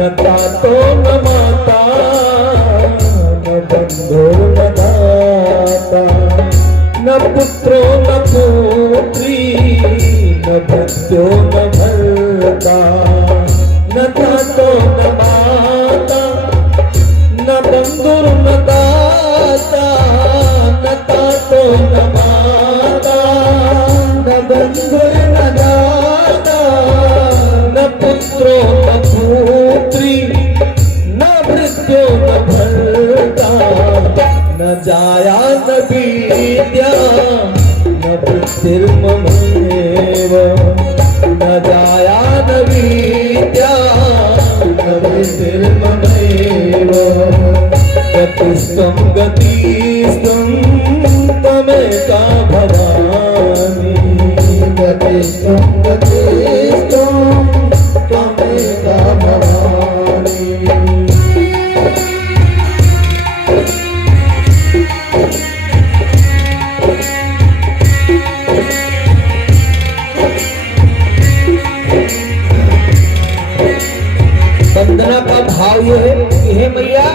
न तातो न माता न बंधो न दाता न पुत्रो न पुत्री न भृत्यो न भर्ता न तातो न माता न बंधुर न दाता न तातो न माता न बंधुर न दाता न पुत्रो न पुत्री न भृत्यो न भर्ता न जाया न विद्या न बुद्धिर्ममेव न जाया न विद्या न बुद्धिर्ममेव गतिस्त्वं गतिस्त्वं त्वमेका भवानि गतिस्त्वं गतिस्त्वं त्वमेका भवानि। वंदना का भाव ये है कि हे मैया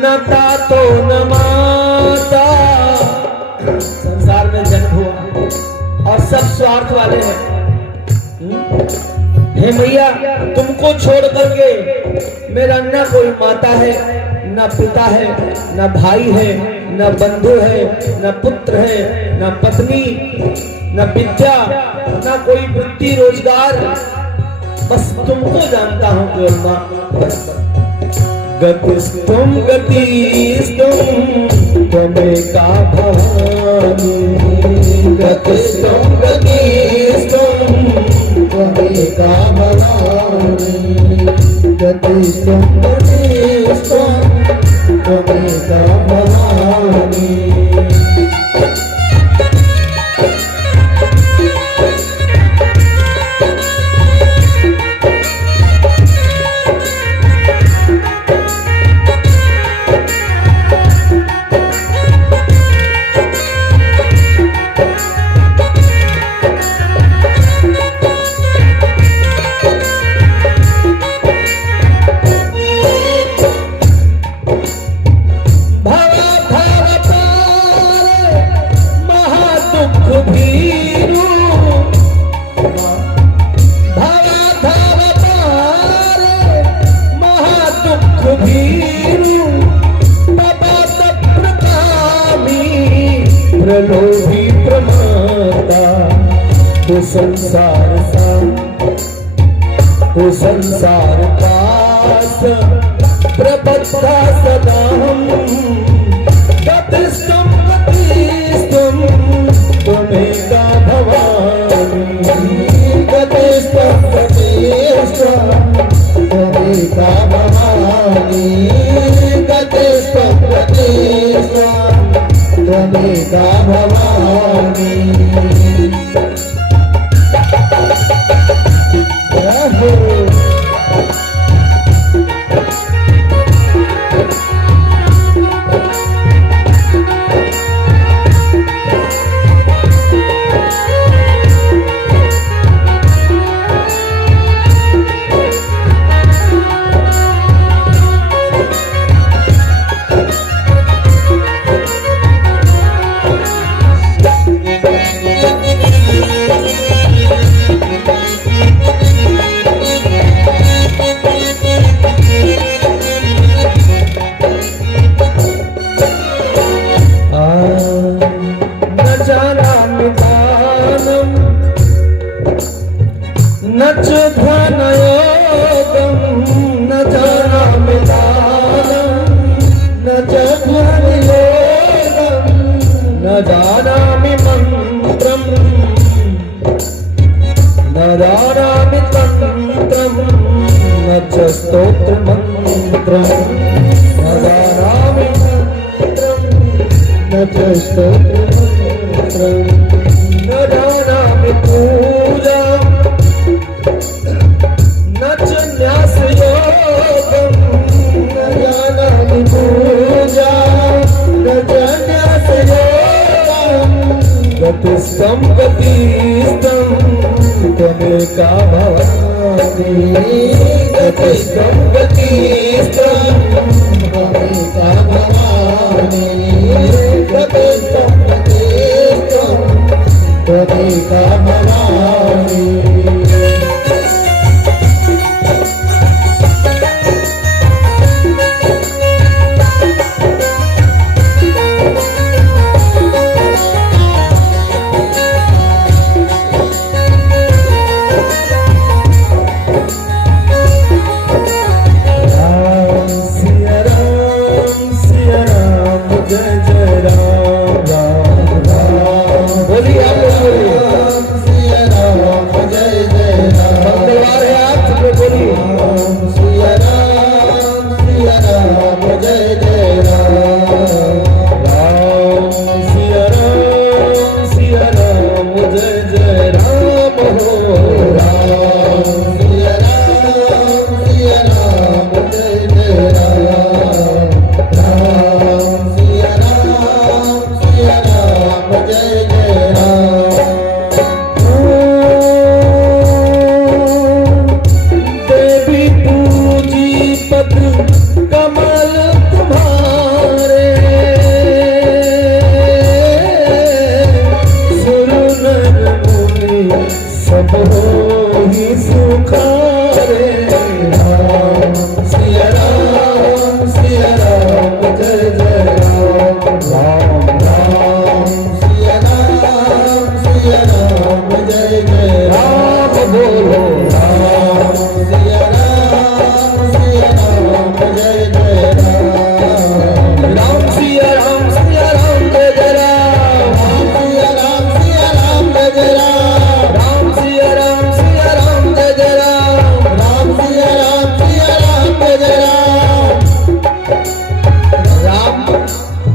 न तातो न माता, संसार में जन्म हुआ और सब स्वार्थ वाले हैं। हे मैया तुमको छोड़ करके मेरा न कोई माता है न पिता है न भाई है न बंधु है न पुत्र है न पत्नी न विद्या न कोई वृत्ति रोजगार, बस तुमको जानता हूं केवल मां बस। गतिस्त्वं गतिस्त्वं त्वमेका भवानि गतिस्त्वं गतिस्त्वं त्वमेका भवानि गतिस्त्वं गतिस्त्वं त्वमेका भवानि। प्रलोभी प्रमाता तो संसार सा तो संसार पास प्रबद्धा सदा हम गतिस्त्वं गतिस्त्वं त्वमेका भवानि गतिस्त्वं गतिस्त्वं त्वमेका भवानि गतिस्त्वं गतिस्त्वं त्वमेका भवानि। न च ध्यानयोगं न जानामि दानं न च ध्यानयोगं न जानामि मन्त्रं न जानामि तन्त्रं न च स्तोत्रमन्त्रं न जानामि मन्त्रं न च स्तोत्रमन्त्रं न जानामि पूजा न च न्यासयोगं न जानामि पूजा न च न्यासयोगं गतिस्त्वं गतिस्त्वं त्वमेका भवानि गति त्वं गतिस्त्वं त्वमेका भवानी गति त्वं गतिस्त्वं त्वमेका भवानी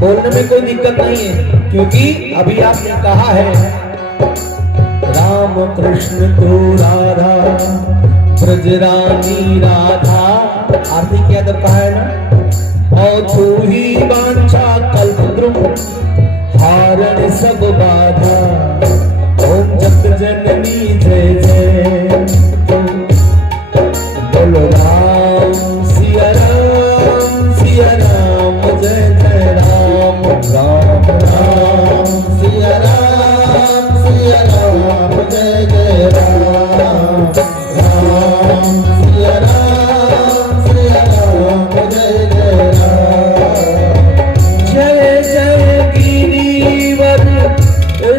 बोलने में कोई दिक्कत नहीं है, क्योंकि अभी आपने कहा है राम कृष्ण को राधा ब्रजरानी राधा, आरती के अदब कहा है ना, और तू ही वांछा कल्पद्रुम हारण सब बाधा, ओम जगत जननी जय जय, बोलो राम सिया राम जय जय राम, राम राम सिया राम जय जय राम, राम सिया राम जय जय राम, जय जय गिरिवर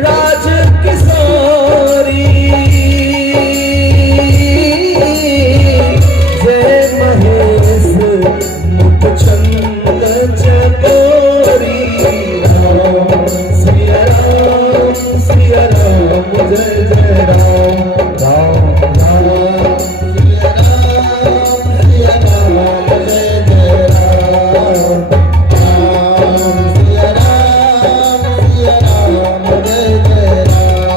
राज किशोरी, जय महेश मुख छंद चकोरी, राम सिया राम जय जय राम, राम राम सिया राम जय जय राम, राम सिया राम जय जय राम।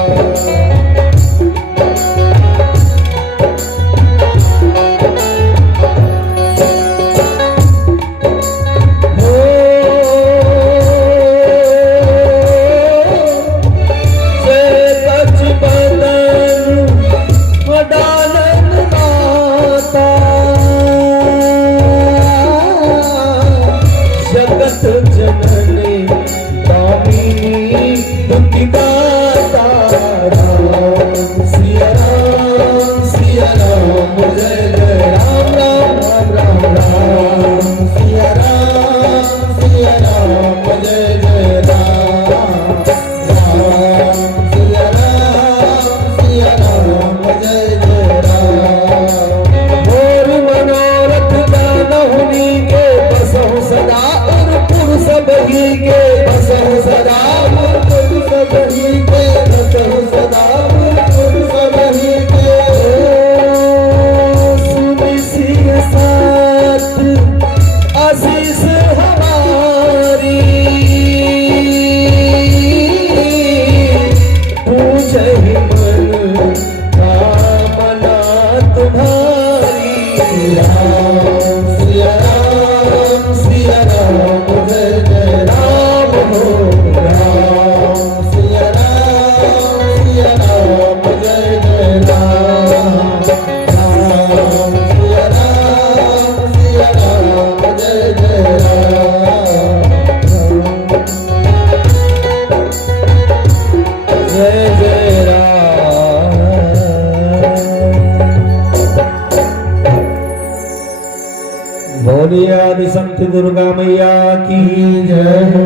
बोलिए आदि शक्ति दुर्गा मैया की जय हो।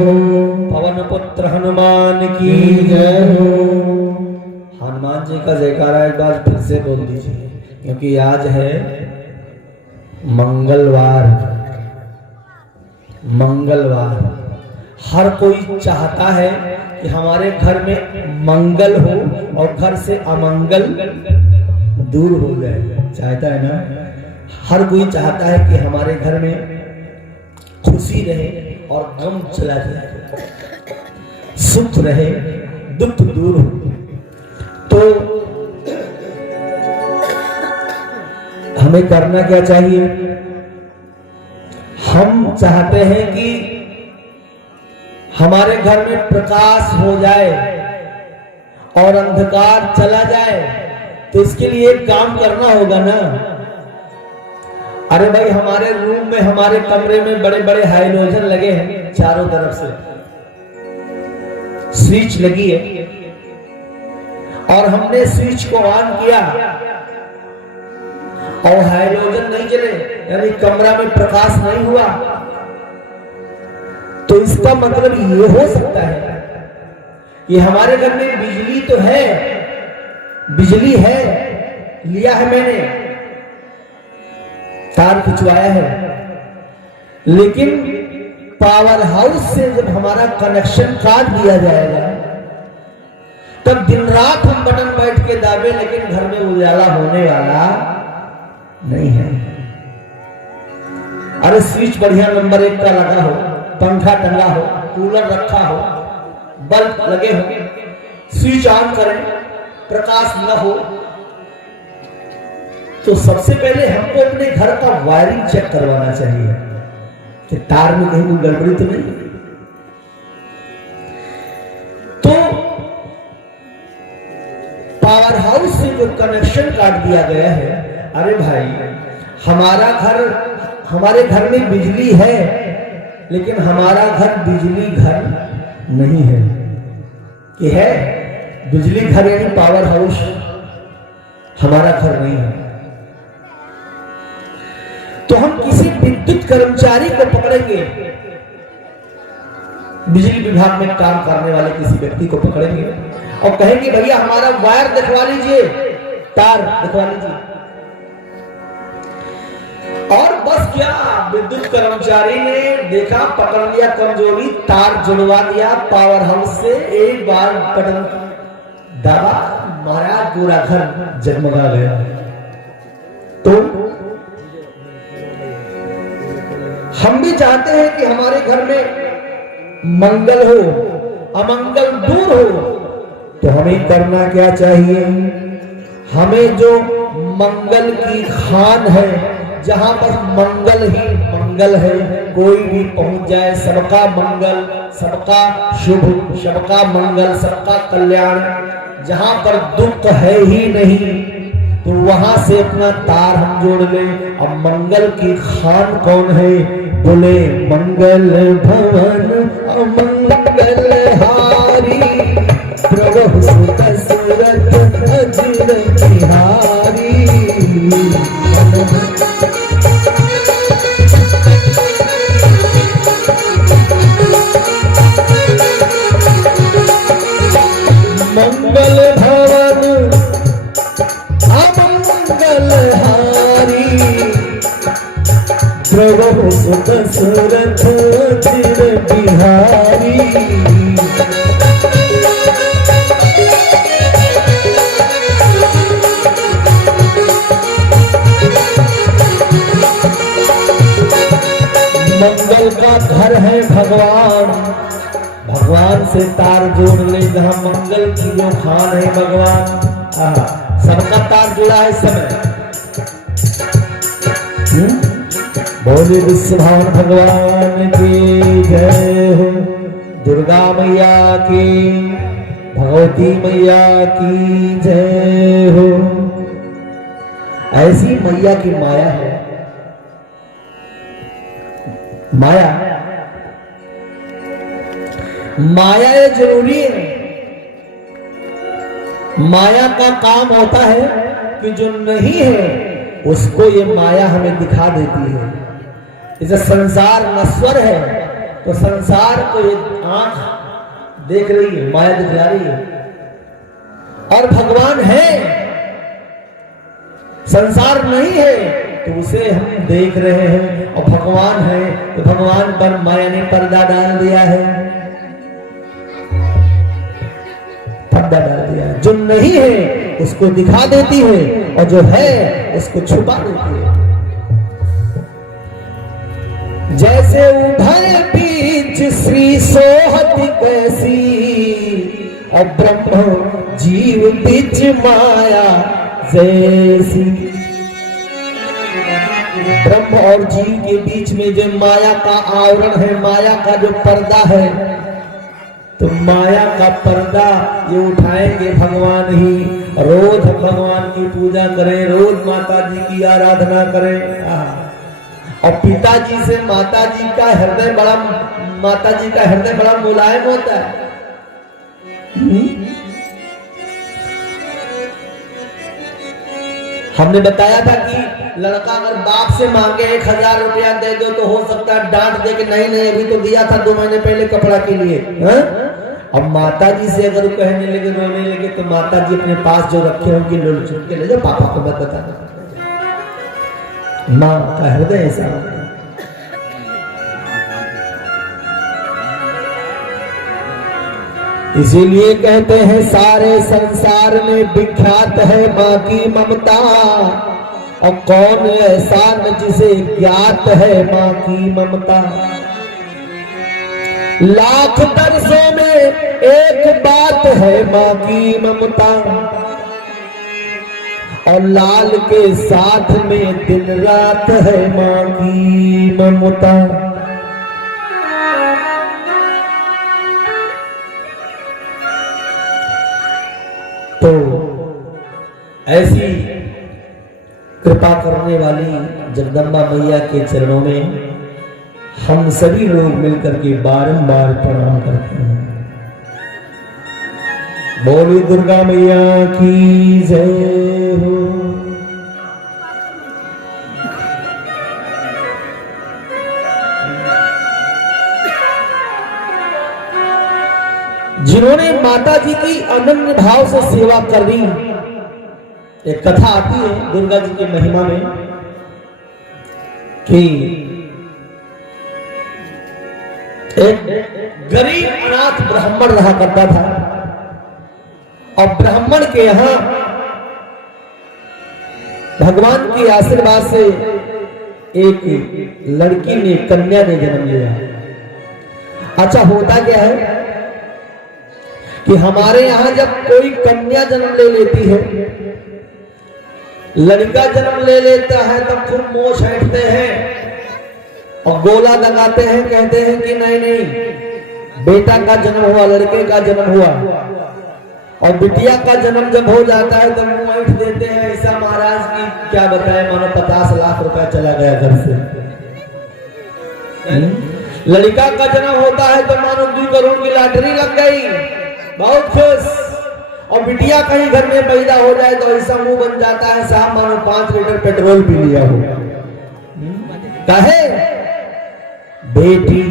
पवन पुत्र हनुमान की जय हो। हनुमान जी का जयकारा एक बार फिर से बोल दीजिए, क्योंकि आज है मंगलवार। मंगलवार हर कोई चाहता है कि हमारे घर में मंगल हो और घर से अमंगल दूर हो जाए। चाहता है ना, हर कोई चाहता है कि हमारे घर में खुशी रहे और गम चला जाए, सुख रहे, दुख दूर हो। तो हमें करना क्या चाहिए? हम चाहते हैं कि हमारे घर में प्रकाश हो जाए और अंधकार चला जाए, तो इसके लिए एक काम करना होगा ना। अरे भाई, हमारे रूम में, हमारे कमरे में बड़े बड़े हाइलोजन लगे हैं, चारों तरफ से स्विच लगी है, और हमने स्विच को ऑन किया और हाइलोजन नहीं जले, यानी कमरा में प्रकाश नहीं हुआ, तो इसका मतलब ये हो सकता है कि हमारे घर में बिजली तो है, बिजली है, लिया है मैंने, तार खिंचवाया है, लेकिन पावर हाउस से जब हमारा कनेक्शन काट दिया जाएगा, तब दिन रात हम बटन बैठ के दाबे, लेकिन घर में उजाला होने वाला नहीं है। अरे स्विच बढ़िया नंबर 1 का लगा हो, पंखा टंगा हो, कूलर रखा हो, बल्ब लगे हो, स्विच ऑन करें, प्रकाश न हो, तो सबसे पहले हमको अपने घर का वायरिंग चेक करवाना चाहिए कि तार में कहीं कोई गड़बड़ी तो नहीं। तो पावर हाउस से जो कनेक्शन काट दिया गया है, अरे भाई, हमारे घर में बिजली है, लेकिन हमारा घर बिजली घर नहीं है। कि है बिजली घर यानी पावर हाउस, हमारा घर नहीं है। तो हम किसी विद्युत कर्मचारी को पकड़ेंगे, बिजली विभाग में काम करने वाले किसी व्यक्ति को पकड़ेंगे और कहेंगे भैया हमारा वायर दिखवा लीजिए, तार दिखवा लीजिए। और बस क्या, विद्युत कर्मचारी ने देखा, पकड़ लिया कमजोरी, तार जुड़वा दिया पावर हाउस से, एक बार बटन दबा, महाराज पूरा घर जगमगा गया। तो हम भी चाहते हैं कि हमारे घर में मंगल हो, अमंगल दूर हो, तो हमें करना क्या चाहिए? हमें जो मंगल की खान है, जहां पर मंगल ही मंगल है, कोई भी पहुंच जाए, सबका मंगल, सबका शुभ, सबका मंगल, सबका कल्याण, जहां पर दुख है ही नहीं, तो वहां से अपना तार हम जोड़ लें। अब मंगल की खान कौन है? बोले मंगल भवन अमंगल हारी, प्रभु सुत सुरत अजिर बिहारी। मंगल भवन अमंगल हारी, प्रभु सुत सुरत अजिर बिहारी। मंगल का घर है भगवान, भगवान से तार जोड़ ले, जहां मंगल की जो खान है भगवान, सबका तार जुड़ा है इस समय। बोले विश्वभान भगवान की जय हो, दुर्गा मैया की, भगवती मैया की जय हो। ऐसी मैया की माया है, माया, माया ये जरूरी है। माया का काम होता है कि जो नहीं है उसको ये माया हमें दिखा देती है। इसे संसार नश्वर है, तो संसार को ये आंख देख रही है, माया दिखला रही है, और भगवान है, संसार नहीं है तो उसे हम देख रहे हैं, और भगवान है तो भगवान पर माया ने पर्दा डाल दिया है, पर्दा डाल दिया है। जो नहीं है उसको दिखा देती है, और जो है उसको छुपा देती है। जैसे उभय बीच श्री सोहत कैसी, और ब्रह्म जीव बीच माया जैसी। ब्रह्म और जीव के बीच में जो माया का आवरण है, माया का जो पर्दा है, तो माया का पर्दा ये उठाएंगे भगवान ही। रोज भगवान की पूजा करें, रोज माता जी की आराधना करें, और पिताजी से माता जी का हृदय बड़ा मुलायम होता है। हमने बताया था कि लड़का अगर बाप से मांगे 1000 रुपया दे दो तो हो सकता है डांट दे कि नहीं अभी तो दिया था 2 महीने पहले कपड़ा के लिए। अब माता जी से अगर कहने लगे, रोने लगे, तो माता जी अपने पास जो रखे होंगे लोग छुप के ले जाओ, पापा को मत बताना। माँ का हृदय ऐसा होता है। इसीलिए कहते हैं सारे संसार में विख्यात है माँ की ममता, और कौन ऐसा न जिसे ज्ञात है माँ की ममता। लाख दर्शों में एक बात है माँ की ममता, और लाल के साथ में दिन रात है माँ की ममता। तो ऐसी कृपा करने वाली जगदम्बा मैया के चरणों में हम सभी लोग मिलकर के बारंबार प्रणाम करते हैं। बोली दुर्गा मैया की जय हो। जिन्होंने माता जी की अनन्य भाव से सेवा कर दी, एक कथा आती है दुर्गा जी की महिमा में कि एक गरीब अनाथ ब्राह्मण रहा करता था, और ब्राह्मण के यहां भगवान के आशीर्वाद से एक लड़की ने, कन्या ने जन्म लिया। अच्छा, होता क्या है कि हमारे यहां जब कोई कन्या जन्म ले लेती है, लड़का जन्म ले लेता है, तब खूब मोह छांटते हैं और गोला लगाते हैं, कहते हैं कि नहीं नहीं बेटा का जन्म हुआ, लड़के का जन्म हुआ। और बिटिया का जन्म जब हो जाता है तब मुंह ऐंठ देते हैं, ऐसा महाराज की क्या बताएं, मानो 50 लाख रुपया चला गया घर से। लड़का का जन्म होता है तो मानो 2 करोड़ की लॉटरी लग गई, बहुत खुश। और बिटिया कहीं घर में पैदा हो जाए तो ऐसा मुंह बन जाता है, साहब मानो 5 लीटर पेट्रोल पी लिया हो। कहे बेटी,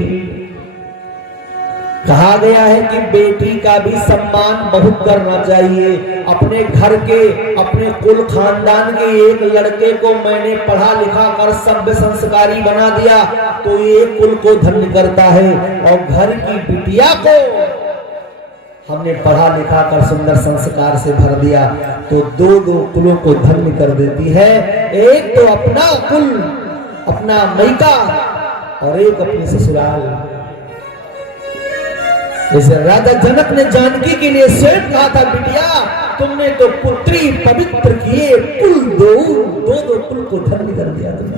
कहा गया है कि बेटी का भी सम्मान बहुत करना चाहिए। अपने घर के, अपने कुल खानदान के एक लड़के को मैंने पढ़ा लिखा कर सभ्य संस्कारी बना दिया तो ये कुल को धन्य करता है, और घर की बिटिया को हमने पढ़ा लिखा कर सुंदर संस्कार से भर दिया तो 2 कुलों को धन्य कर देती है। एक तो अपना कुल, अपना मैका, और एक अपनी ससुराल। जैसे राजा जनक ने जानकी के लिए स्वयं कहा था, बिटिया तुमने तो पुत्री पवित्र किए, कुल 2 कुल को धन्य कर दिया तुमने।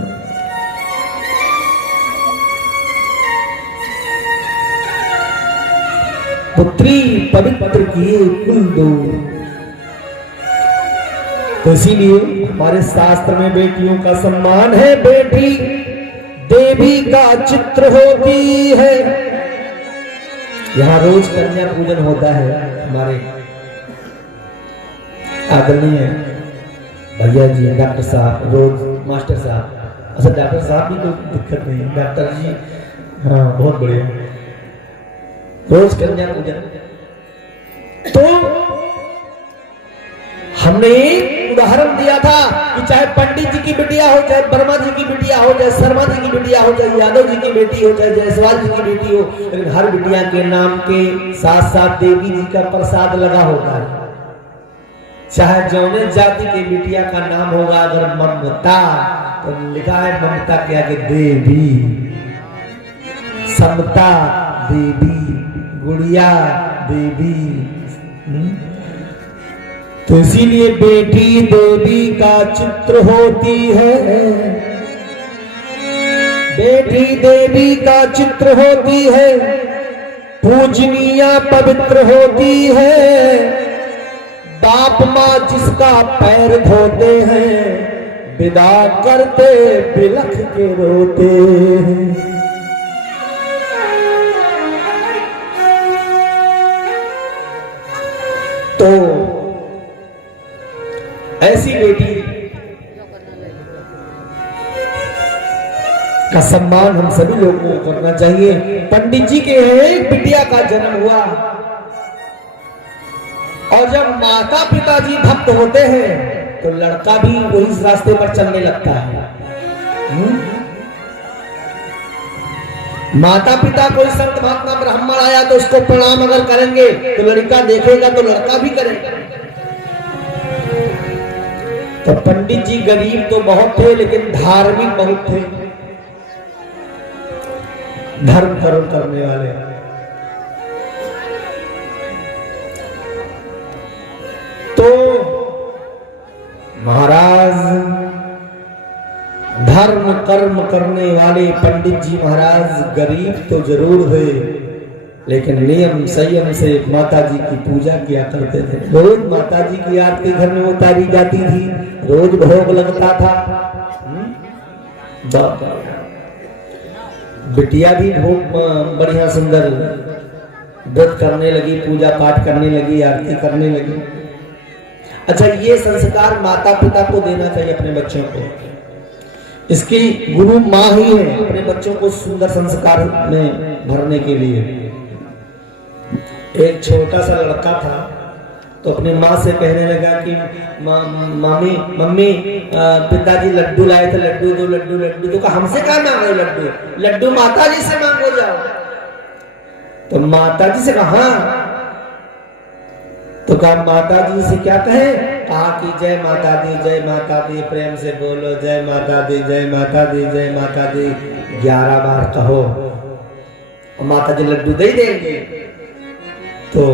पुत्री पवित्र किए कुल 2। तो इसीलिए हमारे शास्त्र में बेटियों का सम्मान है। बेटी देवी का चित्र होती है। यहाँ रोज कन्या पूजन होता है। हमारे आदरणीय भैया जी, डॉक्टर साहब, रोज मास्टर साहब अच्छा डॉक्टर साहब भी कोई दिक्कत नहीं, डॉक्टर जी हाँ बहुत बढ़िया, रोज कन्या पूजन। तो हमने एक उदाहरण दिया था कि चाहे पंडित जी की बिटिया हो, चाहे वर्मा जी की बिटिया हो, चाहे शर्मा जी की बिटिया हो, चाहे यादव जी की बेटी हो, चाहे जायसवाल जी की बेटी हो, लेकिन हर बिटिया के नाम के साथ साथ देवी जी का प्रसाद लगा होता है। चाहे जौने जाति के बिटिया का नाम होगा, अगर ममता तो लिखा है ममता के आगे देवी, समता देवी, गुड़िया देवी। तो इसीलिए बेटी देवी का चित्र होती है, बेटी देवी का चित्र होती है, पूजनीय पवित्र होती है। बाप माँ जिसका पैर धोते हैं, विदा करते बिलख के रोते हैं। तो ऐसी बेटी का सम्मान हम सभी लोगों को करना चाहिए। पंडित जी के एक बिटिया का जन्म हुआ, और जब माता पिता जी भक्त होते हैं तो लड़का भी वही रास्ते पर चलने लगता है। माता पिता कोई संत महात्मा ब्राह्मण आया तो उसको प्रणाम अगर करेंगे तो लड़का देखेगा तो लड़का भी करेगा। तो पंडित जी गरीब तो बहुत थे लेकिन धार्मिक बहुत थे, धर्म कर्म करने वाले। तो महाराज धर्म कर्म करने वाले पंडित जी महाराज गरीब तो जरूर हुए, लेकिन नियम संयम से माता जी की पूजा किया करते थे। रोज माता जी की आरती घर में उतारी जाती थी, रोज भोग लगता था। बिटिया भी भोग बढ़िया सुंदर व्रत करने लगी, पूजा पाठ करने लगी, आरती करने लगी। अच्छा, ये संस्कार माता पिता को देना चाहिए अपने बच्चों को। इसकी गुरु माँ ही है अपने बच्चों को सुंदर संस्कार में भरने के लिए। एक छोटा सा लड़का था तो अपनी माँ से कहने लगा कि मम्मी पिताजी लड्डू लाए थे, लड्डू दो, लड्डू लड्डू। तो कहा हमसे क्या मांग रहे लड्डू? लड्डू माता जी से मांगो जाओ। तो माता जी से कहा हाँ। तो कहा माता जी से क्या कहे? कहा कि जय माता दी, जय माता दी, प्रेम से बोलो जय माता दी, जय माता दी, जय माता दी 11 बार कहो और माता जी लड्डू दे देंगे। तो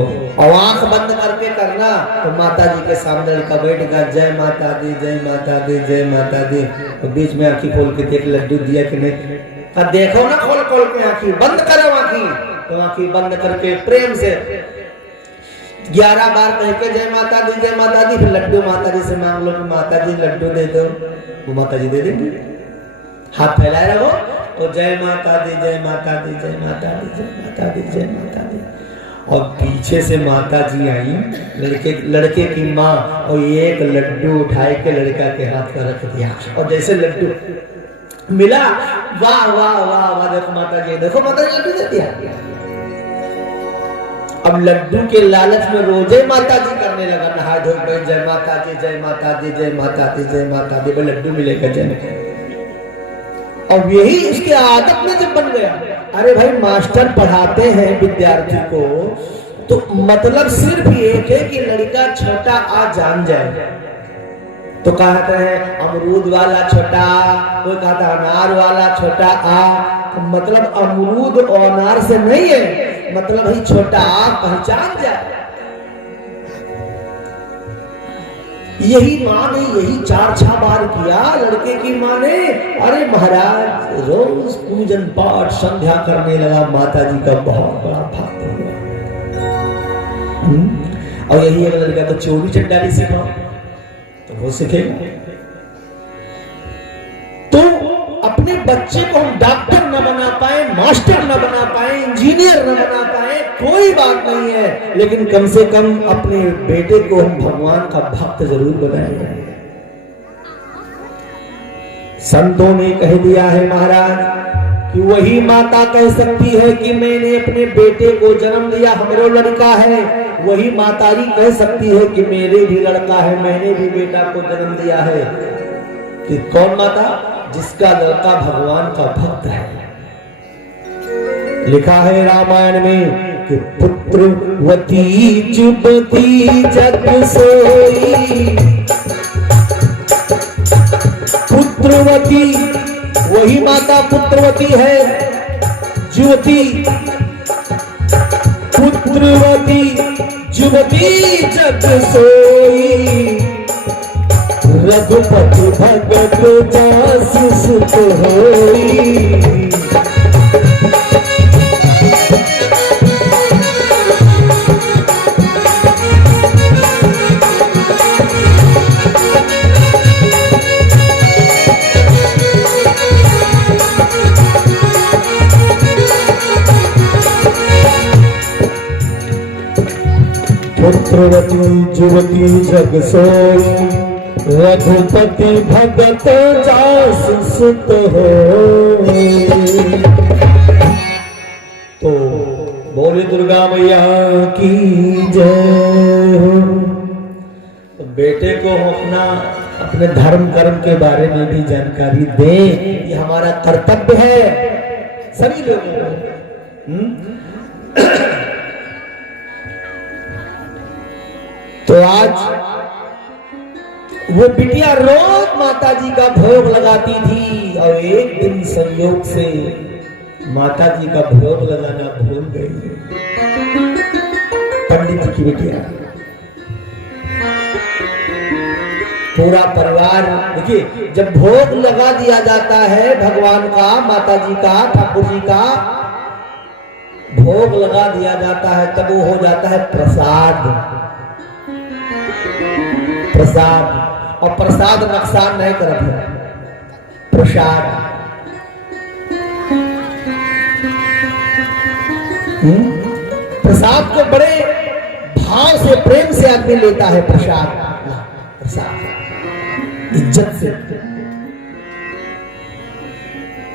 आंख बंद करके करना, तो माता जी के सामने लड़का बैठेगा, जय माता दी, जय माता दी, जय माता दी। तो बीच में आंखें खोल के देख लड्डू दिया कि नहीं। का देखो ना, खोल खोल के आंखें बंद करो, आंखें तो आंखें बंद करके प्रेम से 11 बार कह के जय माता दी, जय माता दी। फिर लड्डू माता जी से मांग लो कि माता जी लड्डू दे दो, वो माता जी दे देंगी। हाथ फैलाए रहो और जय माता दी, जय माता दी, जय माता दी, जय माता दी, जय माता दी। और पीछे से माता जी आई, लड़के की माँ, और एक लड्डू उठाए के लड़का के हाथ पर रख दिया। और जैसे लड्डू मिला, वाह वाह वाह वाह, देखो माता जी, देखो माता जी लड्डू दे दिया। अब लड्डू के लालच में रोजे माता जी करने लगा, नहा धो कर जय माता दी, जय माता दी, जय माता दी, जय माता दी, वो लड्डू मिलेगा जय। और यही उसके आदत में जब बन गया। अरे भाई, मास्टर पढ़ाते हैं विद्यार्थी को तो मतलब सिर्फ एक है कि लड़का छोटा आ जान जाए। तो कहते हैं अमरूद वाला छोटा, कोई कहता है अनार वाला छोटा आ। तो मतलब अमरूद और अनार से नहीं है, मतलब ही छोटा आ पहचान जाए। यही माँ ने यही 4-6 बार किया लड़के की माँ ने। अरे महाराज रोज पूजन पाठ संध्या करने लगा, माता जी का बहुत बड़ा भक्त हुआ। और यही अगर लड़का तो चोरी चंडाली सिखाओ तो वो सीखेगा। तो अपने बच्चे को हम डॉक्टर न बना पाए, मास्टर न बना पाए, इंजीनियर न बना पाए, कोई बात नहीं है, लेकिन कम से कम अपने बेटे को हम भगवान का भक्त जरूर बनाएंगे। संतों ने कह दिया है महाराज कि वही माता कह सकती है कि मैंने अपने बेटे को जन्म दिया, हमरो लड़का है। वही माता ही कह सकती है कि मेरे भी लड़का है, मैंने भी बेटा को जन्म दिया है। कि कौन माता? जिसका लड़का भगवान का भक्त है। लिखा है रामायण में कि पुत्रवती जुबती जग सोई। पुत्रवती, वही माता पुत्रवती है, जुवती, पुत्रवती जुवती जग सोई। रघुपति भगत जासु सुत होई। पुत्रवती जुवती जग सोई। रघुपति भगत जासु सुत होई। तो बोले दुर्गा मैया की जय हो। तो बेटे को हम अपने धर्म कर्म के बारे में भी जानकारी दें, ये हमारा कर्तव्य है सभी लोगों को। तो आज वो बिटिया रोज माता जी का भोग लगाती थी और एक दिन संयोग से माता जी का भोग लगाना भूल गई। पंडित जी की बिटिया, पूरा परिवार, देखिए जब भोग लगा दिया जाता है भगवान का, माता जी का, ठाकुर जी का भोग लगा दिया जाता है, तब वो हो जाता है प्रसाद। प्रसाद, और प्रसाद नुकसान नहीं करता है। प्रसाद प्रसाद को बड़े भाव से, प्रेम से आदमी लेता है। प्रसाद, प्रसाद इज्जत से।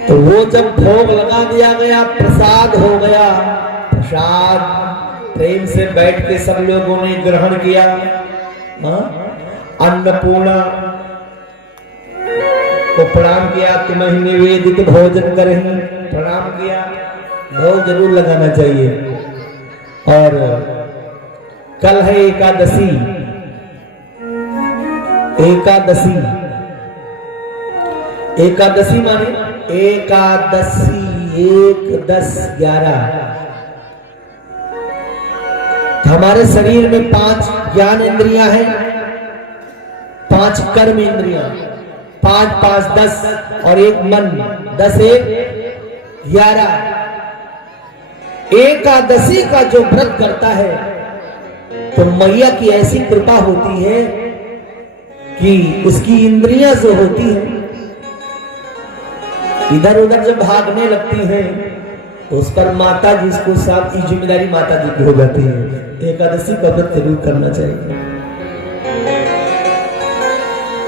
तो वो जब भोग लगा दिया गया, प्रसाद हो गया। प्रसाद प्रेम से बैठ के सब लोगों ने ग्रहण किया। अन्नपूर्णा को प्रणाम किया, तुम्हें निवेदित भोजन करही, प्रणाम किया। भोग जरूर लगाना चाहिए। और कल है एकादशी। एकादशी, एकादशी माने एकादशी, 1, 10, 11। हमारे शरीर में 5 ज्ञान इंद्रियां हैं, 5 कर्म इंद्रियां, 5, 5, 10 और 1 मन। 10, 1, 11। एकादशी का जो व्रत करता है तो मैया की ऐसी कृपा होती है कि उसकी इंद्रियां जो होती हैं इधर उधर जब भागने लगती हैं तो उस पर माता जी को साथ की जिम्मेदारी माता जी की हो जाती है। एकादशी का व्रत जरूर करना चाहिए।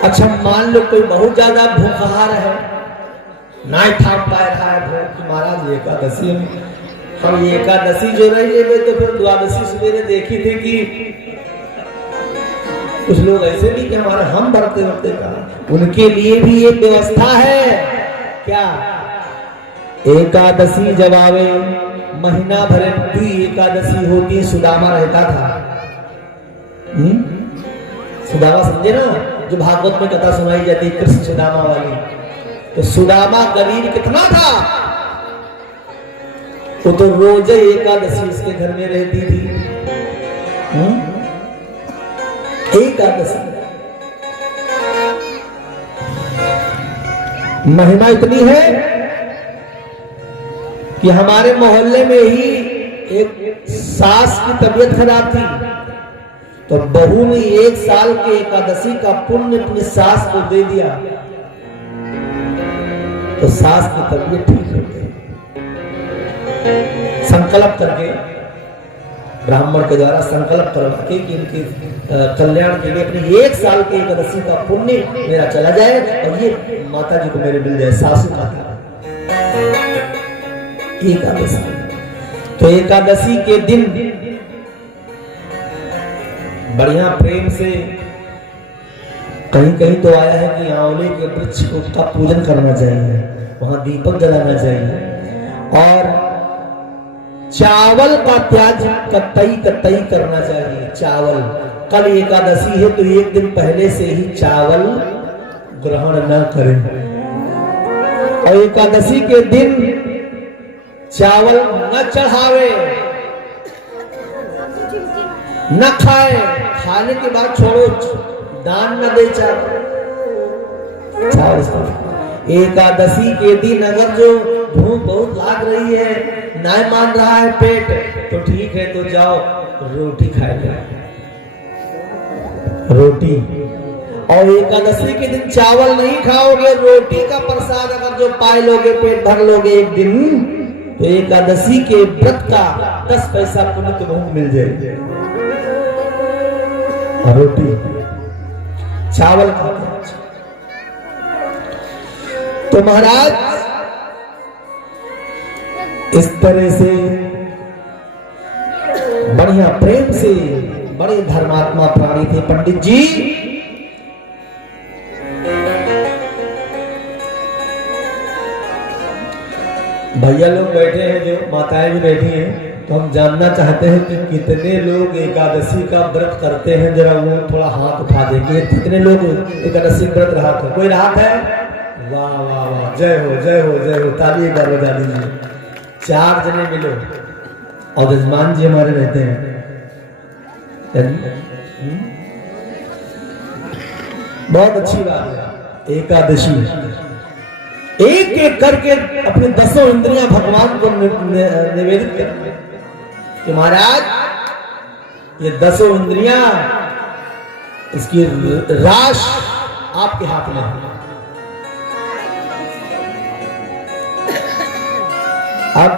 अच्छा, मान लो कोई बहुत ज्यादा भूखहार है, ना थाम पा रहा है भूख कि महाराज एकादशी में हम एकादशी जो रही है, तो फिर द्वादशी सवेरे देखी थी कि कुछ लोग ऐसे भी कि हमारे हम बढ़ते बढ़ते का, उनके लिए भी एक व्यवस्था है। क्या? एकादशी जब आवे, महीना भर की एकादशी होती, सुदामा रहता था। सुदामा समझे ना, जो भागवत में कथा सुनाई जाती कृष्ण सुदामा वाली। तो सुदामा गरीब कितना था, वो तो रोज एकादशी उसके घर में रहती थी। एकादशी महिमा इतनी है कि हमारे मोहल्ले में ही एक सास की तबीयत खराब थी, तो बहू ने 1 साल के एकादशी का पुण्य अपनी सास को दे दिया, तो सास की तबीयत ठीक हो गई। संकल्प करके ब्राह्मण के द्वारा संकल्प करवा के कि इनके कल्याण के लिए अपनी 1 साल की एकादशी का पुण्य मेरा चला जाए और ये माता जी को मेरे मिल जाए, सासू माता। एकादशी, तो एकादशी के दिन बढ़िया प्रेम से, कहीं कहीं तो आया है कि आंवले के वृक्ष का पूजन करना चाहिए, वहां दीपक जलाना चाहिए और चावल का त्याग कतई करना चाहिए। चावल, कल एकादशी है तो 1 दिन पहले से ही चावल ग्रहण न करें और एकादशी के दिन चावल न चढ़ावे, न खाए, खाने के बाद छोड़ो, दान न दे चावल। एकादशी के दिन अगर जो भूख बहुत लाग रही है, ना मान रहा है पेट, तो ठीक है, तो जाओ रोटी खाएगा, रोटी। और एकादशी के दिन चावल नहीं खाओगे, रोटी का प्रसाद अगर जो पाए लोगे, पेट भर लोगे एक दिन, तो एकादशी के व्रत का 10 पैसा पुण्य तुम्हें मिल जाएगी। रोटी, चावल खाते हैं। तो महाराज इस तरह से बढ़िया प्रेम से, बड़े धर्मात्मा प्राणी थे पंडित जी। भैया लोग बैठे हैं, जो माताएं भी बैठी हैं, तो हम जानना चाहते हैं कि कितने लोग एकादशी का व्रत करते हैं, जरा वो थोड़ा हाथ उठा देंगे। कितने लोग एकादशी व्रत रहा था? कोई रहा है? वाह वाह वाह, जय हो जय हो जय हो, ताली एक बार बजा दीजिए। 4 जने मिलो और जजमान जी हमारे रहते हैं। बहुत अच्छी बात है। एकादशी एक एक करके अपने 10 इंद्रियां भगवान को निवेदित करते हैं कि महाराज ये 10 इंद्रियां, इसकी राश आपके हाथ में है। अब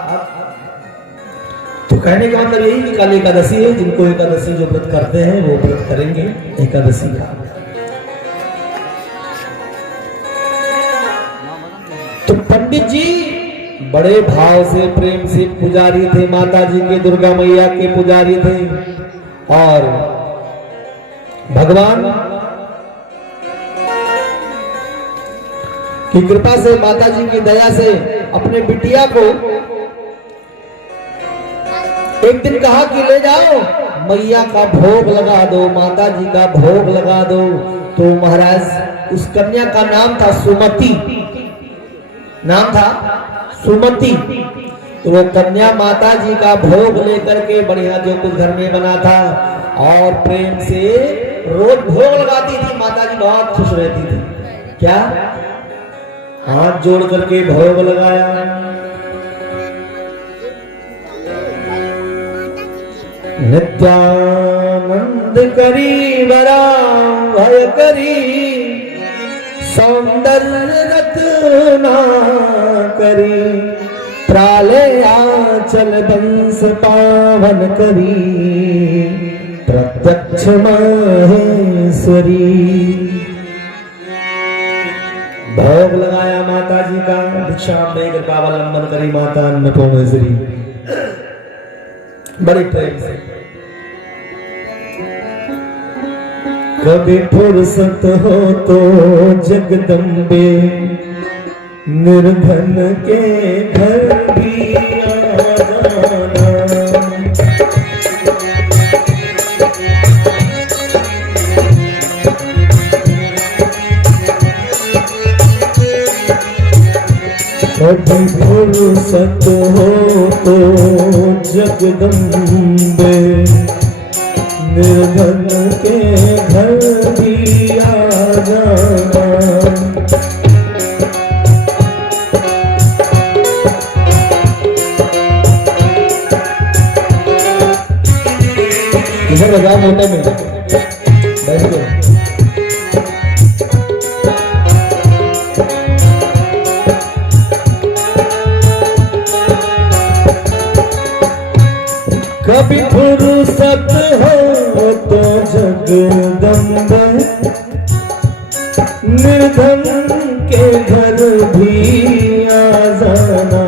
तो कहने का मतलब यही कि कल एकादशी है, जिनको एकादशी जो व्रत करते हैं वो व्रत करेंगे एकादशी का। तो पंडित जी बड़े भाव से, प्रेम से पुजारी थे, माता जी के, दुर्गा मैया के पुजारी थे और भगवान की कृपा से, माता जी की दया से अपने बिटिया को एक दिन कहा कि ले जाओ मैया का भोग लगा दो, माता जी का भोग लगा दो। तो महाराज उस कन्या का नाम था सुमति, नाम था सुमति। तो वो कन्या माता जी का भोग लेकर के बढ़िया जो कुछ घर में बना था और प्रेम से रोज भोग लगाती थी। माता जी बहुत खुश रहती थी। क्या? हाथ जोड़ करके भोग लगाया, नित्यानंद करी वरा भय करी, सौंदर्य रत्ना करी, प्राले आंचल बंस पावन करी, प्रत्यक्ष महेश्वरी। भोग लगाया माता जी का, भिक्षा में कृपावलंबन करी माता अन्नपूर्णेश्वरी, बड़ी प्रेम से। कभी फुर्सत हो तो जगदम्बे निर्धन के घर भी आ जाना। कभी फुर्सत हो तो जगदम्बे निर्धन के घर भी आ जाना। इधर लगा मोटे में बैठ गए। कभी फुर्सत हो तो जगदम्बा निर्धन के घर भी आ जाना।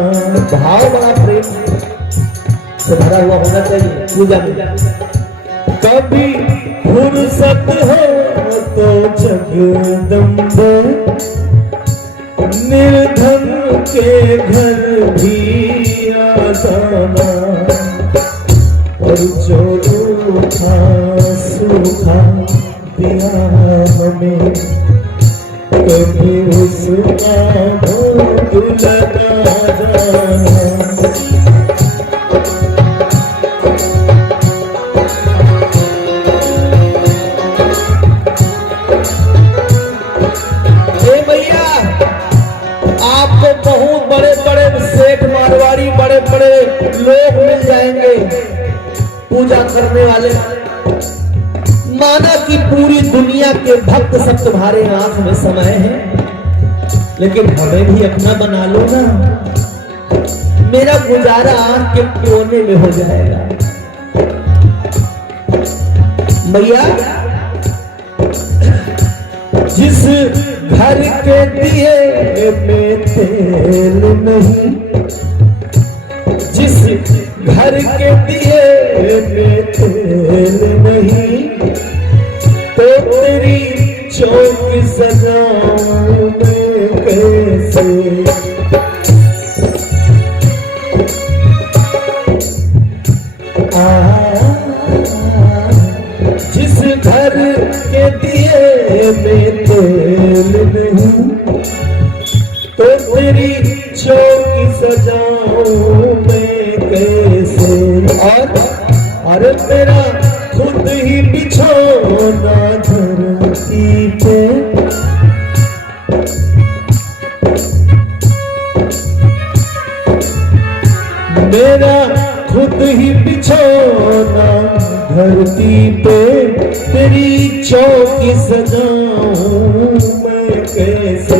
भाव बड़ा प्रेम से भरा हुआ होना चाहिए पूजा में। कभी फुर्सत हो तो जगदम्बा निर्धन के घर भी आ जाना। और जो रूखा सूखा दिया हमें कभी उसका भोग लगा जाना। बहुत बड़े बड़े सेठ मारवाड़ी बड़े बड़े लोग मिल जाएंगे पूजा करने वाले। माना कि पूरी दुनिया के भक्त सब तुम्हारे आंख में समाये हैं, लेकिन हमें भी अपना बना लो ना। मेरा गुजारा आंख के कोने में हो जाएगा। मैया जिस घर के दिए में तेल नहीं, जिस घर के दिए में तेल नहीं, तो तेरी चौक सजाऊं मैं कैसे। जिस घर के दिए में तेल नहीं, तो तेरी चौकी सजाऊं मैं कैसे। और अरे मेरा खुद ही बिछौना धरती पे, मेरा खुद ही बिछौना धरती पे, तेरी चौकी सजाऊं मैं कैसे।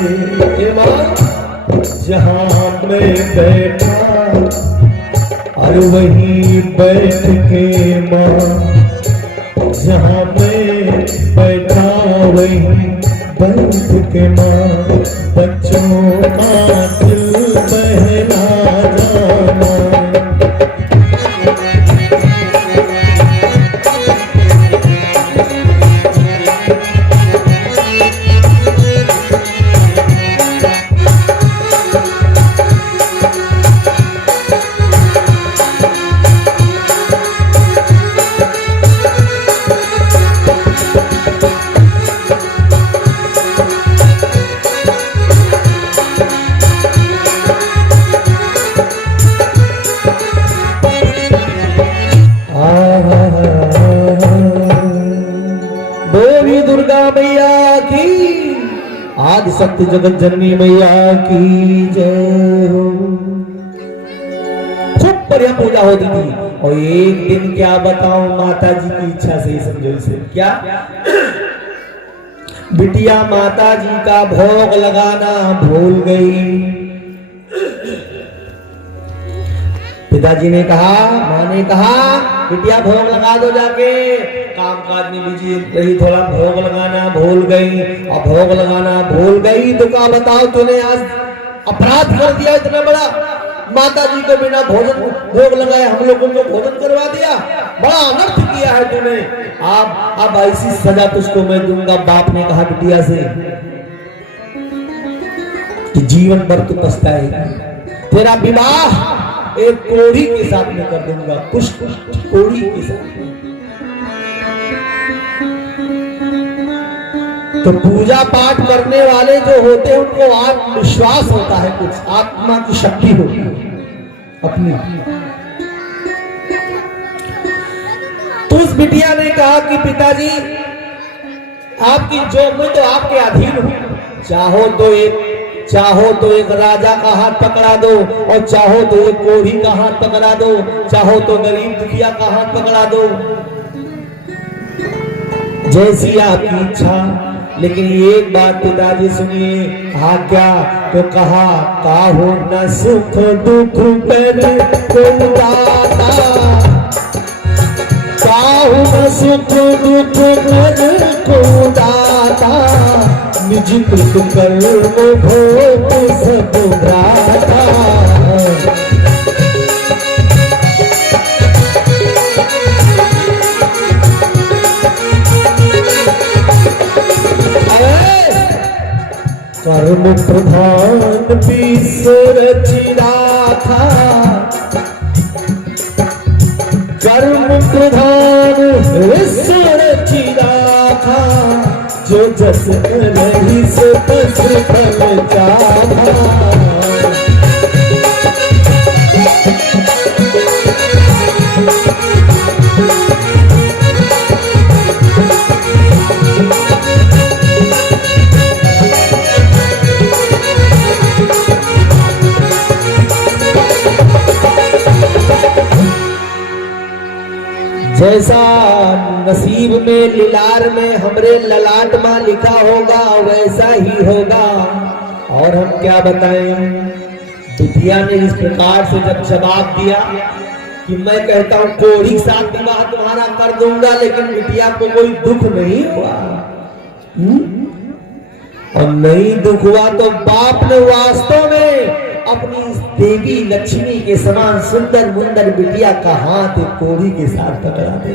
जहां मैं बैठा और वहीं बैठ के माँ, जहां मैं बैठा वहीं बैठ के माँ, बच्चों का दिल बहला जाना। आदि शक्ति जगत जननी मैया की जय हो। खूब बढ़िया पूजा होती थी। और एक दिन क्या बताऊं, माता जी की इच्छा से ही समझो इसे। क्या बिटिया माता जी का भोग लगाना भूल गई। पिताजी ने कहा, माँ ने कहा, बिटिया भोग लगा दो जाके। काम काज में बिजी रही, थोड़ा भोग लगाना भूल गई। और भोग लगाना भूल गई तो क्या बताओ, तूने आज अपराध कर दिया इतना बड़ा। माता जी को बिना भोजन भोग लगाए हम लोगों को भोजन करवा दिया। बड़ा अनर्थ किया है तूने। अब ऐसी सजा तुझको मैं दूंगा। बाप ने कहा बिटिया से कि जीवन भर तू पछताएगी। तेरा विवाह एक कोढ़ी के साथ में कर दूंगा, पुष्प कोढ़ी के साथ। तो पूजा पाठ करने वाले जो होते हैं उनको आत्मविश्वास होता है, कुछ आत्मा की शक्ति होती है अपनी। तो उस बिटिया ने कहा कि पिताजी आपकी जो, मैं तो आपके अधीन हूं। चाहो तो एक राजा का हाथ पकड़ा दो, और चाहो तो एक कोढ़ी का हाथ पकड़ा दो, चाहो तो गरीब दुखिया का हाथ पकड़ा दो, जैसी आपकी इच्छा। लेकिन एक बात पिताजी सुनिए, आज्ञा तो कहा, काहो न सुख दुख पर को दाता, सुख दुख घर को दाता, निज कृत कर्म भोग सब भ्राता। कर्म प्रधान विश्व रचिरा था, कर्म प्रधान विश्व रचिरा था, जो जस रही सो तस फल चाहा। जैसा नसीब में लिलार में हमरे ललाट मां लिखा होगा वैसा ही होगा। और हम क्या बताएं, बिटिया ने इस प्रकार से जब जवाब दिया कि मैं कहता हूं कोढ़ी के साथ विवाह तुम्हारा कर दूंगा, लेकिन बिटिया को कोई दुख नहीं हुआ। और नहीं दुख हुआ तो बाप ने वास्तव में अपनी देवी लक्ष्मी के समान सुंदर मुंदर बिटिया का हाथ एक कोढ़ी के साथ पकड़ा दे।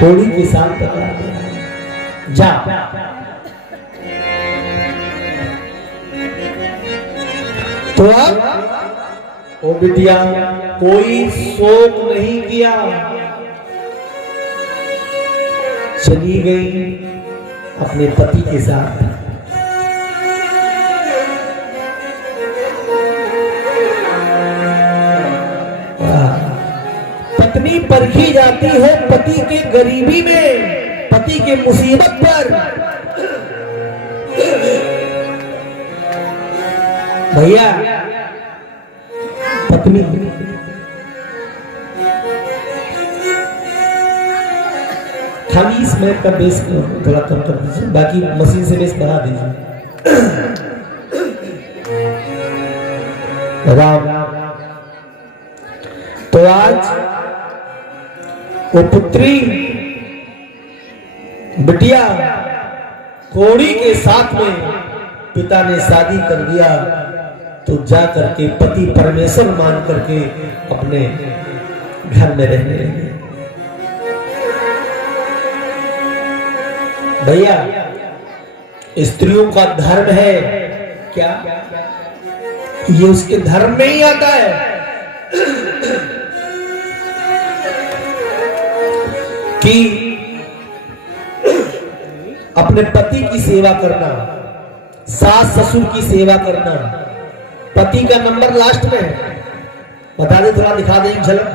कोढ़ी के साथ पकड़ा दे, जा तो अब वो बिटिया कोई शोक नहीं किया, चली गई अपने पति के साथ। पत्नी परखी जाती है पति के गरीबी में, पति के मुसीबत पर। भैया पत्नी खाली इस मैप का बेस थोड़ा कम कर दीजिए, बाकी मशीन से बेस बढ़ा दीजिए। राम तो आज वो पुत्री बिटिया कोढ़ी के साथ में पिता ने शादी कर दिया, तो जा करके पति परमेश्वर मान करके अपने घर में रहने लगे। भैया स्त्रियों का धर्म है क्या, ये उसके धर्म में ही आता है कि अपने पति की सेवा करना, सास ससुर की सेवा करना। पति का नंबर लास्ट में है, बता दे, थोड़ा दिखा दे झलक।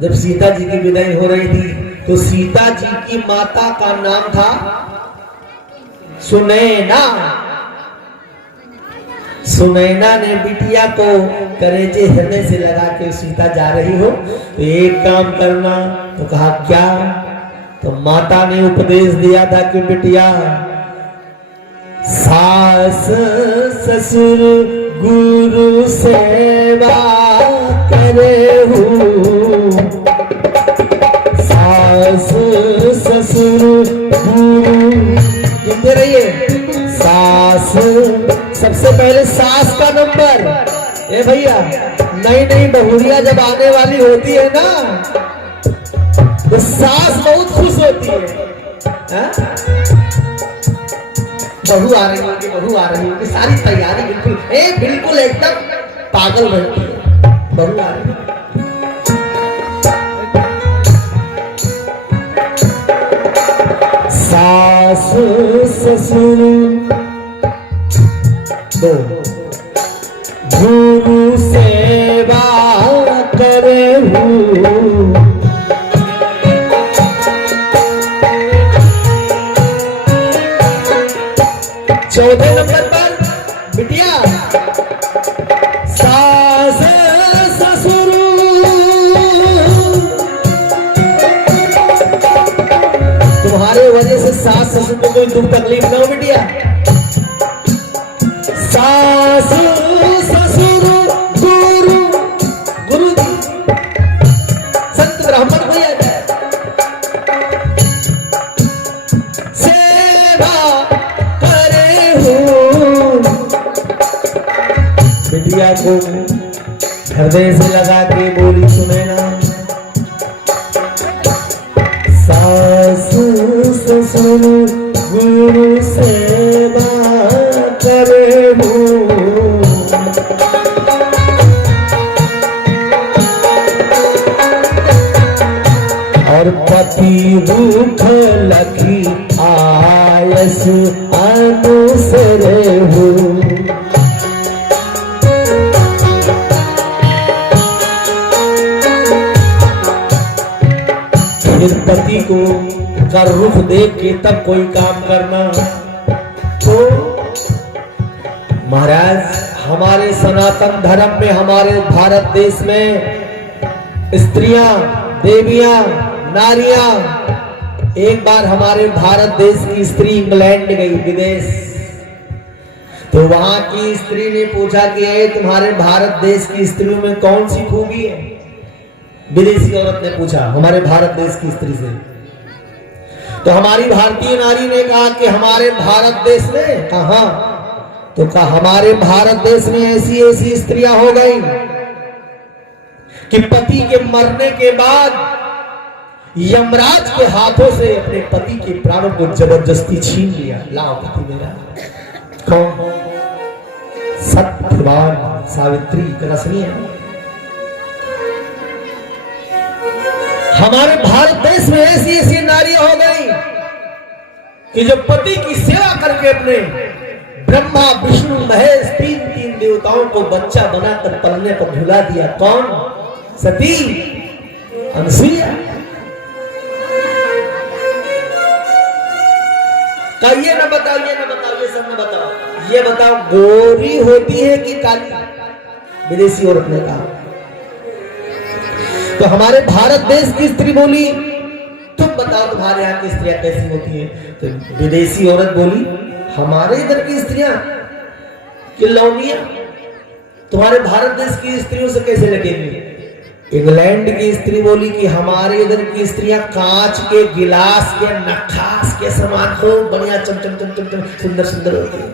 जब सीता जी की विदाई हो रही थी तो सीता जी की माता का नाम था सुनैना। सुनैना ने बिटिया को करेजे हृदय से लगा के सीता जा रही हो तो एक काम करना, तो कहा क्या, तो माता ने उपदेश दिया था कि बिटिया सास ससुर गुरु सेवा करे हूँ, सास ससुर गुरु, सुनते रहिए, सास सबसे पहले सास का नंबर। ए भैया नई नई बहुरिया जब आने वाली होती है ना तो सास बहुत खुश होती है, बहू आ रही होगी, बहू आ रही होगी, सारी तैयारी बिल्कुल एकदम पागल बनती है, बहू आ रही है। सास ससुर दो गुरु सेवा करे हूँ, चौथे नंबर पर बिटिया सास ससुर तुम्हारे वजह से सास ससुर को कोई दुख तकलीफ ना हो बिटिया। सास ससुर बिटिया को हृदय से लगा के बोली, सुने ना, सासू ससुर गुरु सेवा करे हूँ, और पति रूख लखी आयस अनुसरे हूँ। फिर पति को का रुख देख के तब कोई काम करना। तो महाराज, हमारे सनातन धर्म में, हमारे भारत देश में स्त्रियां, देवियां, नारियां, एक बार हमारे भारत देश की स्त्री इंग्लैंड गई, विदेश, तो वहां की स्त्री ने पूछा कि तुम्हारे भारत देश की स्त्रियों में कौन सी खूबी है? विदेशी औरत ने पूछा हमारे भारत देश की स्त्री से। तो हमारी भारतीय नारी ने कहा कि हमारे भारत देश में, कहा, तो कहा हमारे भारत देश में ऐसी ऐसी स्त्रियां हो गई कि पति के मरने के बाद यमराज के हाथों से अपने पति के प्राणों को जबरदस्ती छीन लिया। लाओ पति मेरा। कौन? सत्यवान सावित्री का सुनिए। हमारे भारत देश में ऐसी ऐसी नारियां हो गई कि जो पति की सेवा करके अपने ब्रह्मा विष्णु महेश तीन तीन देवताओं को बच्चा बनाकर पलने पर झुला दिया। कौन? सती अनुसुईया। ये ना बताओ, ये ना बताओ, ये सब ना बताओ, ये बताओ गोरी होती है कि काली? विदेशी औरत ने कहा। तो हमारे भारत देश की स्त्री बोली, तुम बताओ तुम्हारे यहाँ की स्त्रियां कैसी होती हैं? तो विदेशी औरत बोली, हमारे इधर की स्त्रियां कि लौंडियां तुम्हारे भारत देश की स्त्रियों से कैसे लगेंगी? इंग्लैंड की स्त्री बोली कि हमारे इधर की स्त्रियां कांच के गिलास के नखास के समान खूब बढ़िया चमचम चमचम चम सुंदर सुंदर होती है।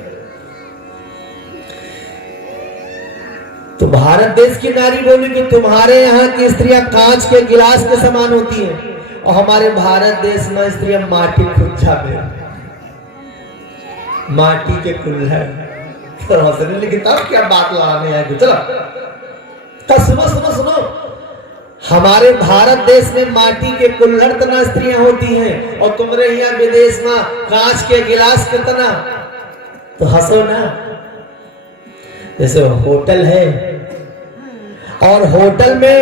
तो भारत देश की नारी बोली कि तुम्हारे यहाँ की स्त्रियां कांच के गिलास के समान होती हैं, और हमारे भारत देश में स्त्रियां माटी खुच्चा में, माटी के कुल्हड़। लेकिन तब क्या बात लाने आए? चलो सुनो सुनो सुनो, हमारे भारत देश में माटी के कुल्हड़ तना स्त्रियां होती हैं, और तुम्हारे यहाँ विदेश में कांच के गिलास के तना। तो हंसो ना। जैसे होटल है, और होटल में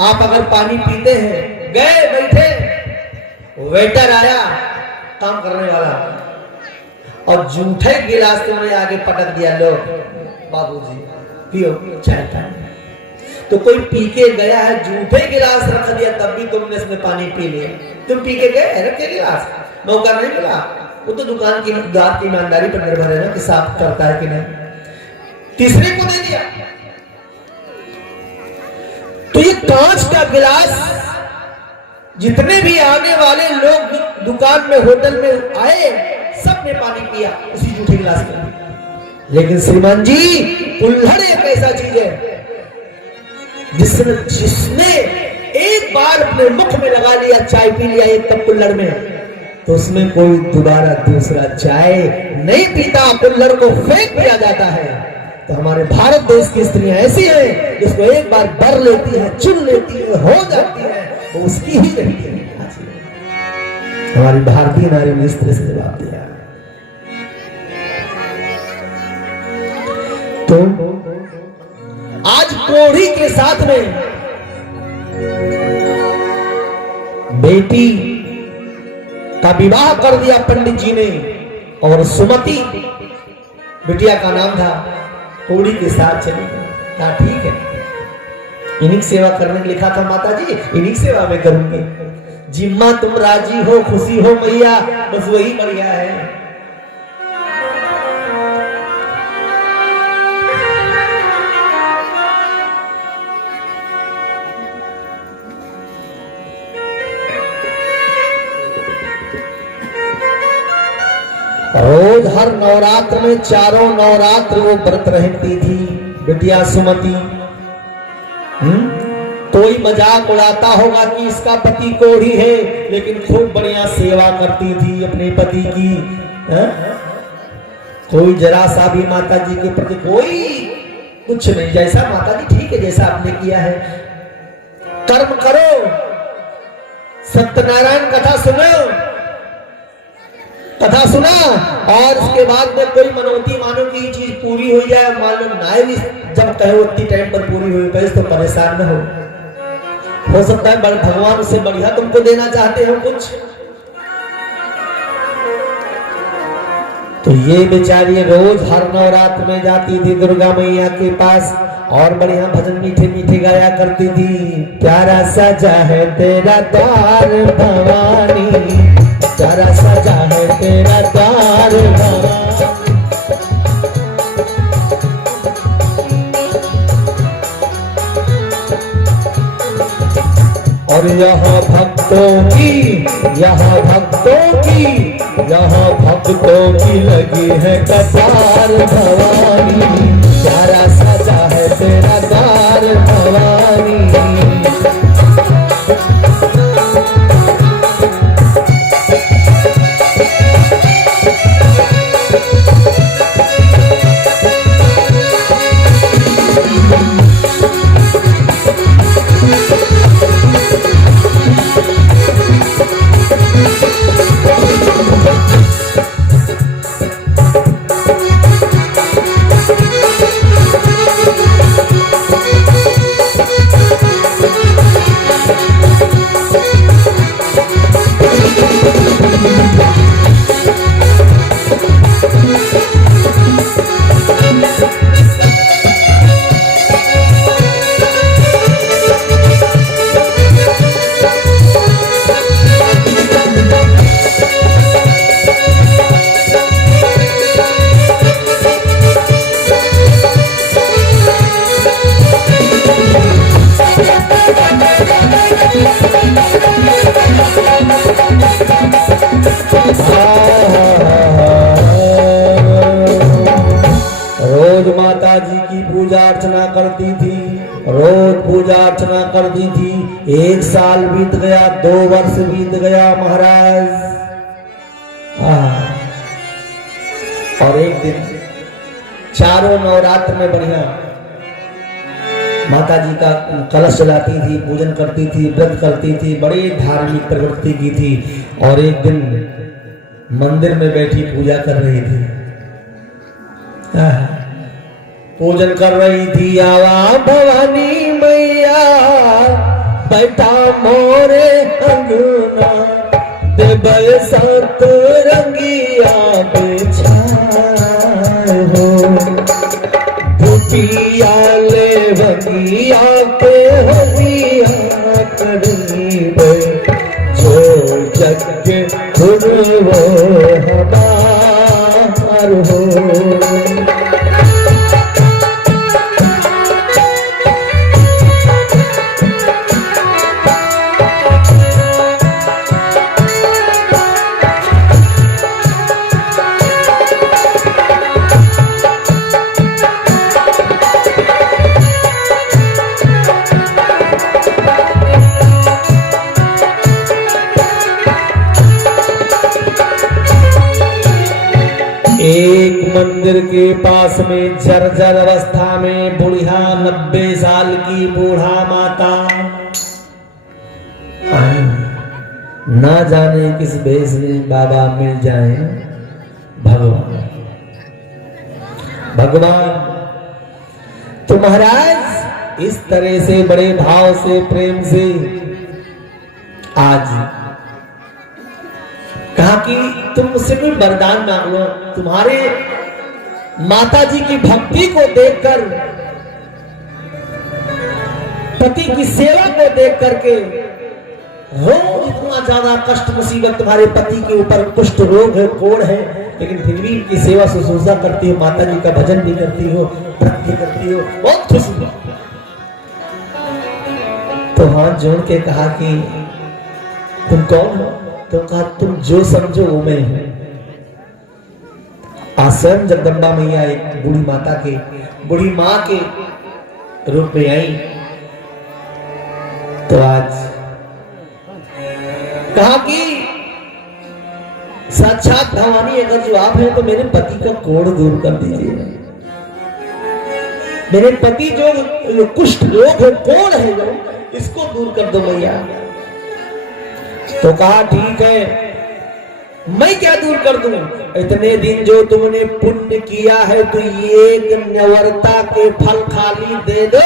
आप अगर पानी पीते हैं, गए बैठे, वेटर आया काम करने वाला, और जूठे गिलास तुमने आगे पटक दिया, लो बाबूजी पियो चाय पानी। तो कोई पी के गया है, जूठे गिलास रख दिया, तब भी तुमने इसमें पानी पी लिया। तुम पी के गए, रखे गिलास, मौका नहीं मिला। वो तो दुकान की दार की ईमानदारी पर निर्भर है ना कि साफ करता है कि नहीं। तीसरे को दे दिया। तो ये कांच का गिलास जितने भी आने वाले लोग दुकान में, होटल में आए, सब ने पानी पिया उसी जूठे गिलास में। लेकिन श्रीमान जी, कुल्हड़ एक ऐसा चीज है जिसने एक बार अपने मुख में लगा लिया, चाय पी लिया एक कप कुल्हड़ में, तो उसमें कोई दोबारा दूसरा चाय नहीं पीता, कुल्हड़ को फेंक दिया जाता है। तो हमारे भारत देश की स्त्रियां ऐसी हैं जिसको एक बार बर लेती है, चुन लेती है, हो जाती है, वो उसकी ही रहती है। हमारी भारतीय नारी ने इस तरह से जवाब दिया। तो आज कोढ़ी के साथ में बेटी का विवाह कर दिया पंडित जी ने, और सुमति बिटिया का नाम था, कोढ़ी के साथ चली। कहा ठीक है, इन्हीं सेवा करने के लिखा था माता जी, इन्हीं सेवा में करूंगी। जिम्मा तुम राजी हो, खुशी हो मैया, बस वही बढ़िया है। रोज हर नवरात्र में चारों नवरात्र वो व्रत रहती थी बिटिया सुमति। कोई मजाक उड़ाता होगा कि इसका पति कोढ़ी है, लेकिन खूब बढ़िया सेवा करती थी अपने पति की। कोई जरा सा भी माता जी के प्रति कोई कुछ नहीं, जैसा माता जी ठीक है जैसा आपने किया है, कर्म करो, सत्यनारायण कथा सुनो, कथा सुना और उसके बाद में कोई मनोती मानो की चीज पूरी हो जाए, मान लो नाय जब कहे उतनी टाइम पर पूरी हुई कहे तो परेशान न हो सकता है भगवान उससे बढ़िया तुमको देना चाहते हो कुछ। तो ये बेचारी रोज हर नवरात्र में जाती थी दुर्गा मैया के पास और बढ़िया भजन मीठे मीठे गाया करती थी। प्यारा सजा है तेरा द्वार भवानी, प्यारा सजा है तेरा द्वार भवानी। और यहाँ भक्तों की लगी है कतार भवानी, प्यारा सजा है तेरा द्वार भवानी। रोज माता जी की पूजा अर्चना करती थी, रोज पूजा अर्चना करती थी। 1 साल बीत गया, 2 वर्ष बीत गया महाराज। और एक दिन चारों नवरात्र में बढ़िया माता जी का कलश चलाती थी, पूजन करती थी, व्रत करती थी, बड़ी धार्मिक प्रवृत्ति की थी। और एक दिन मंदिर में बैठी पूजा कर रही थी, पूजन कर रही थी। आवा भवानी मैया बैठा मोरे अंगना, देवय सतरंगिया बिछाए हो, भूपिया ले बगिया के हरिया करीब, जो जग खुद वो हमार हो। एक मंदिर के पास में जर्जर अवस्था में बुढ़िया 90 साल की बूढ़ा माता, ना जाने किस भेष में बाबा मिल जाए। भगवान तो महाराज इस तरह से बड़े भाव से प्रेम से आज कहा कि तुम मुझसे कोई वरदान मांग लो। तुम्हारे माता जी की भक्ति को देखकर, पति की सेवा को देख करके, रोज इतना ज्यादा कष्ट मुसीबत तुम्हारे पति के ऊपर, कुष्ठ रोग है, कोढ़ है, लेकिन फिर भी इनकी सेवा शुश्रूषा करती हो, माता जी का भजन भी करती हो, व्रत भी करती हो, बहुत खुश हो। तो हाथ जोड़ के कहा कि तुम कौन हो? तो कहा तुम जो समझो वो मैं हूं। आज स्वयं जगदम्बा मैया एक बूढ़ी माँ के रूप में आई। तो आज कहा कि साक्षात भवानी अगर जो आप हैं तो मेरे पति का कोढ़ दूर कर दीजिए। मेरे पति जो कुष्ठ रोग है, कोढ़ है जो, इसको दूर कर दो मैया। तो कहा ठीक है, मैं क्या दूर कर दूं? इतने दिन जो तुमने पुण्य किया है तो एक नवरता के फल खाली दे दो,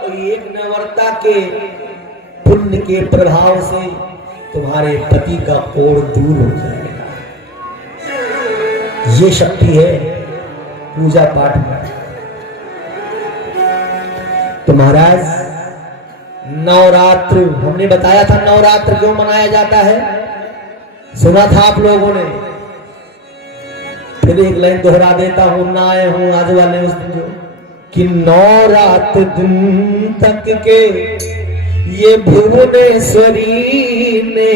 तो एक नवरता के पुण्य के प्रभाव से तुम्हारे पति का कोढ़ दूर हो जाएगा। ये शक्ति है पूजा पाठ में। तो महाराज नवरात्र, हमने बताया था नवरात्र क्यों मनाया जाता है, सुना था आप लोगों ने। फिर एक लाइन दोहरा देता हूं, ना आए हूं आज वाले उस दिन कि 9 रात दिन तक के ये भुवनेश्वरी ने,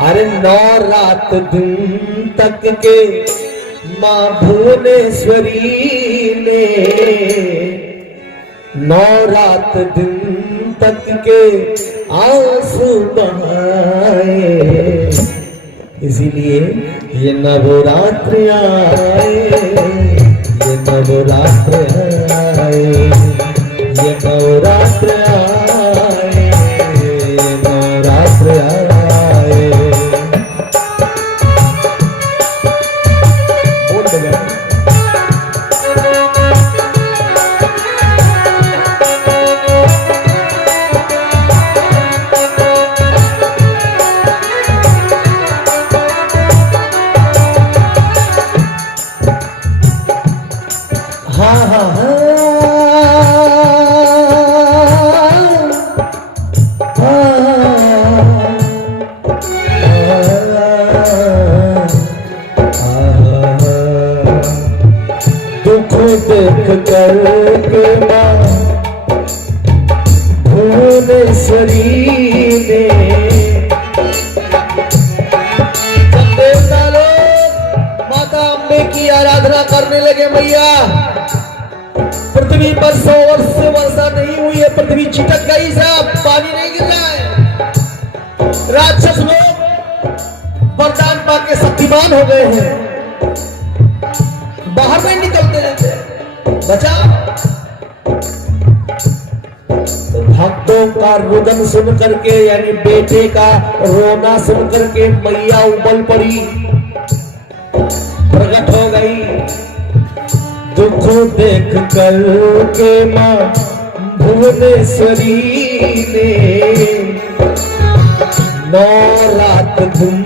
अरे 9 रात दिन तक के मां भुवनेश्वरी ने, 9 रात दिन तक के आंसू बहाए। इसीलिए ये नवरात्र आए, ये नवरात्र आए, ये नवरात्र आए, ये नवरात्र आए। बोल दे देख कर के मां भुवनेश्वरी ने, जब देवता लोग माता अम्बे की आराधना करने लगे, मैया पृथ्वी पर 100 वर्ष से वर्षा नहीं हुई है, पृथ्वी छिटक गई, साहब पानी नहीं गिर रहा है। राक्षस लोग वरदान पाके शक्तिमान हो गए हैं, बाहर नहीं निकलते रहते, बचाओ। तो भक्तों का रुदन सुन करके, यानी बेटे का रोना सुन करके मैया उबल पड़ी, प्रकट हो गई। दुख देख कर के मां भुवनेश्वरी ने, 9 रात दिन,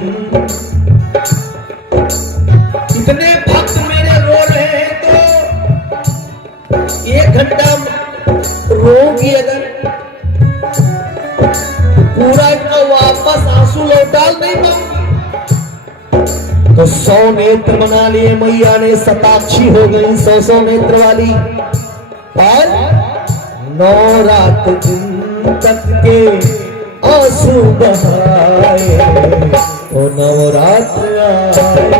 इतने भक्त मेरे रो रहे हैं तो 1 घंटा रोगी अगर पूरा इतना वापस आंसू लौटा नहीं पाऊंगी। तो 100 नेत्र बना लिए मैया ने, शताक्षी हो गई 100 नेत्र वाली। और 9 रात दिन तक के आंसू बहाए, तो नवरात्र आए।